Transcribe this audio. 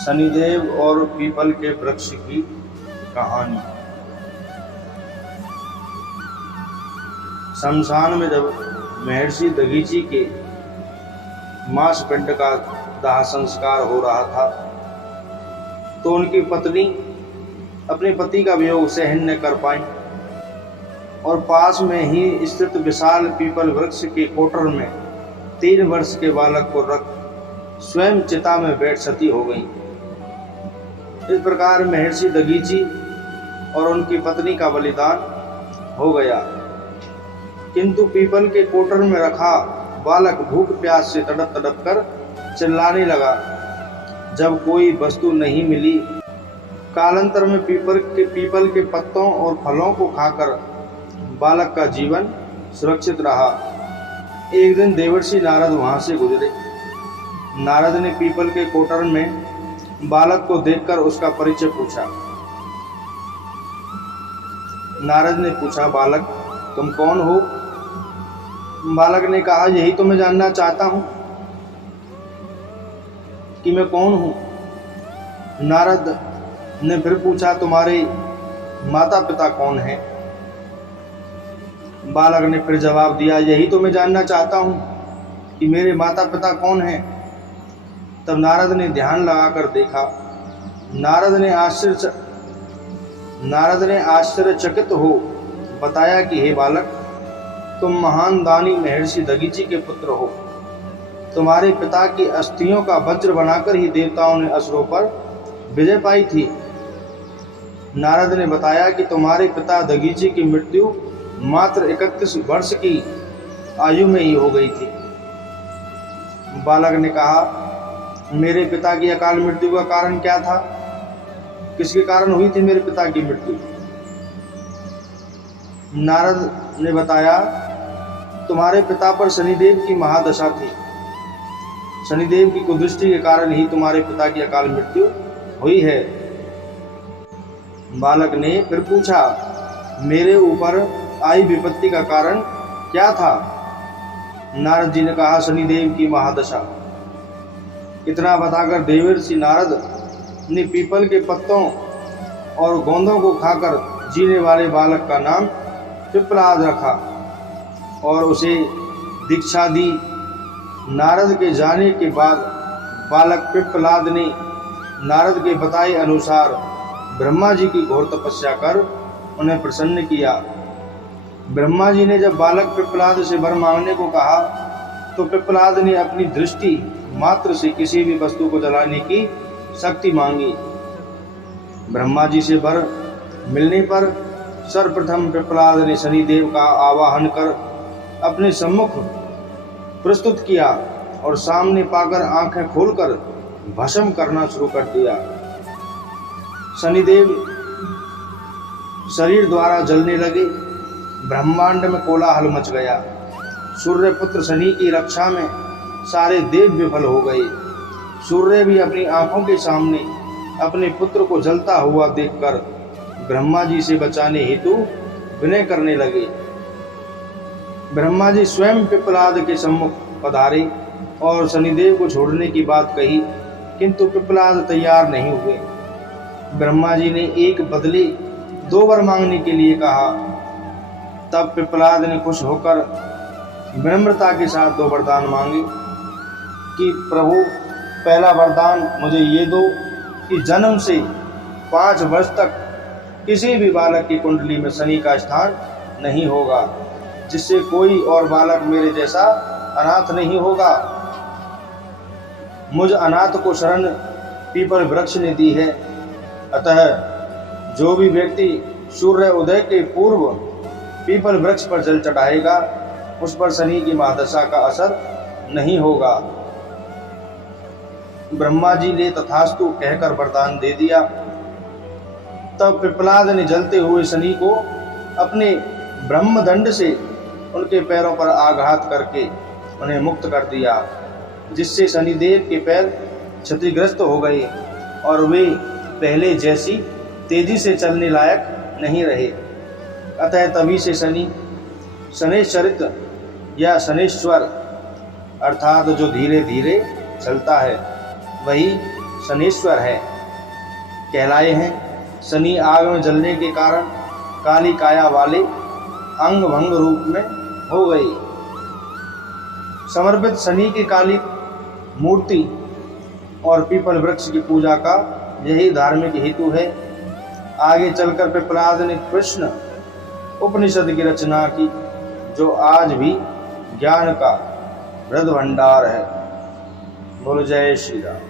शनिदेव और पीपल के वृक्ष की कहानी। शमशान में जब महर्षि दधीचि के मांस पिंड का दाह संस्कार हो रहा था तो उनकी पत्नी अपने पति का वियोग सहन न कर पाई और पास में ही स्थित विशाल पीपल वृक्ष के कोटर में 3 वर्ष के बालक को रख स्वयं चिता में बैठ सती हो गई। इस प्रकार महर्षि दधीचि और उनकी पत्नी का बलिदान हो गया, किंतु पीपल के कोटर में रखा बालक भूख प्यास से तड़प तड़प कर चिल्लाने लगा। जब कोई वस्तु नहीं मिली, कालांतर में पीपल के पत्तों और फलों को खाकर बालक का जीवन सुरक्षित रहा। एक दिन देवर्षि नारद वहां से गुजरे। नारद ने पीपल के कोटर में बालक को देखकर उसका परिचय पूछा। नारद ने पूछा, बालक तुम कौन हो? बालक ने कहा, यही तो मैं जानना चाहता हूं कि मैं कौन हूं। नारद ने फिर पूछा, तुम्हारे माता पिता कौन हैं? बालक ने फिर जवाब दिया, यही तो मैं जानना चाहता हूं कि मेरे माता पिता कौन हैं। तब नारद ने ध्यान लगाकर देखा। नारद ने आश्चर्यचकित हो बताया कि हे बालक, तुम महान दानी महर्षि दधीचि के पुत्र हो। तुम्हारे पिता की अस्थियों का वज्र बनाकर ही देवताओं ने असुरों पर विजय पाई थी। नारद ने बताया कि तुम्हारे पिता दधीचि की मृत्यु मात्र 31 वर्ष की आयु में ही हो गई थी। बालक ने कहा, मेरे पिता की अकाल मृत्यु का कारण क्या था? किसके कारण हुई थी मेरे पिता की मृत्यु? नारद ने बताया, तुम्हारे पिता पर शनिदेव की महादशा थी। शनिदेव की कुदृष्टि के कारण ही तुम्हारे पिता की अकाल मृत्यु हुई है। बालक ने फिर पूछा, मेरे ऊपर आई विपत्ति का कारण क्या था? नारद जी ने कहा, शनिदेव की महादशा। इतना बताकर देवर्षि नारद ने पीपल के पत्तों और गोंदों को खाकर जीने वाले बालक का नाम पिप्पलाद रखा और उसे दीक्षा दी। नारद के जाने के बाद बालक पिप्पलाद ने नारद के बताए अनुसार ब्रह्मा जी की घोर तपस्या कर उन्हें प्रसन्न किया। ब्रह्मा जी ने जब बालक पिप्पलाद से वर मांगने को कहा तो पिप्पलाद ने अपनी दृष्टि मात्र से किसी भी वस्तु को जलाने की शक्ति मांगी। ब्रह्मा जी से वर मिलने पर सर्वप्रथम पिप्पलाद ने शनिदेव का आवाहन कर अपने सम्मुख प्रस्तुत किया और सामने पाकर आंखें खोलकर भस्म करना शुरू कर दिया। शनिदेव शरीर द्वारा जलने लगे। ब्रह्मांड में कोलाहल मच गया। सूर्य पुत्र शनि की रक्षा में सारे देव विफल हो गए। सूर्य भी अपनी आंखों के सामने अपने पुत्र को जलता हुआ देखकर ब्रह्मा जी से बचाने हेतु विनय करने लगे। ब्रह्मा जी स्वयं पिप्पलाद के सम्मुख पधारे और शनिदेव को छोड़ने की बात कही, किंतु पिप्पलाद तैयार नहीं हुए। ब्रह्मा जी ने एक बदले 2 वर मांगने के लिए कहा। तब पिप्पलाद ने खुश होकर विनम्रता के साथ 2 वरदान मांगे कि प्रभु, पहला वरदान मुझे ये दो कि जन्म से 5 वर्ष तक किसी भी बालक की कुंडली में शनि का स्थान नहीं होगा, जिससे कोई और बालक मेरे जैसा अनाथ नहीं होगा। मुझ अनाथ को शरण पीपल वृक्ष ने दी है, अतः जो भी व्यक्ति सूर्य उदय के पूर्व पीपल वृक्ष पर जल चढ़ाएगा उस पर शनि की महादशा का असर नहीं होगा। ब्रह्मा जी ने तथास्तु कहकर वरदान दे दिया। तब पिप्पलाद ने जलते हुए शनि को अपने ब्रह्मदंड से उनके पैरों पर आघात करके उन्हें मुक्त कर दिया, जिससे शनिदेव के पैर क्षतिग्रस्त हो गए और वे पहले जैसी तेजी से चलने लायक नहीं रहे। अतः तभी से शनैश्चरित या शनैश्वर अर्थात जो धीरे धीरे चलता है वही शनीश्वर है कहलाए हैं। शनि आग में जलने के कारण काली काया वाले अंग भंग रूप में हो गए। समर्पित शनि की काली मूर्ति और पीपल वृक्ष की पूजा का यही धार्मिक हेतु है। आगे चलकर पिपलाद ने कृष्ण उपनिषद की रचना की, जो आज भी ज्ञान का वृद्ध भंडार है। बोलो जय श्री राम।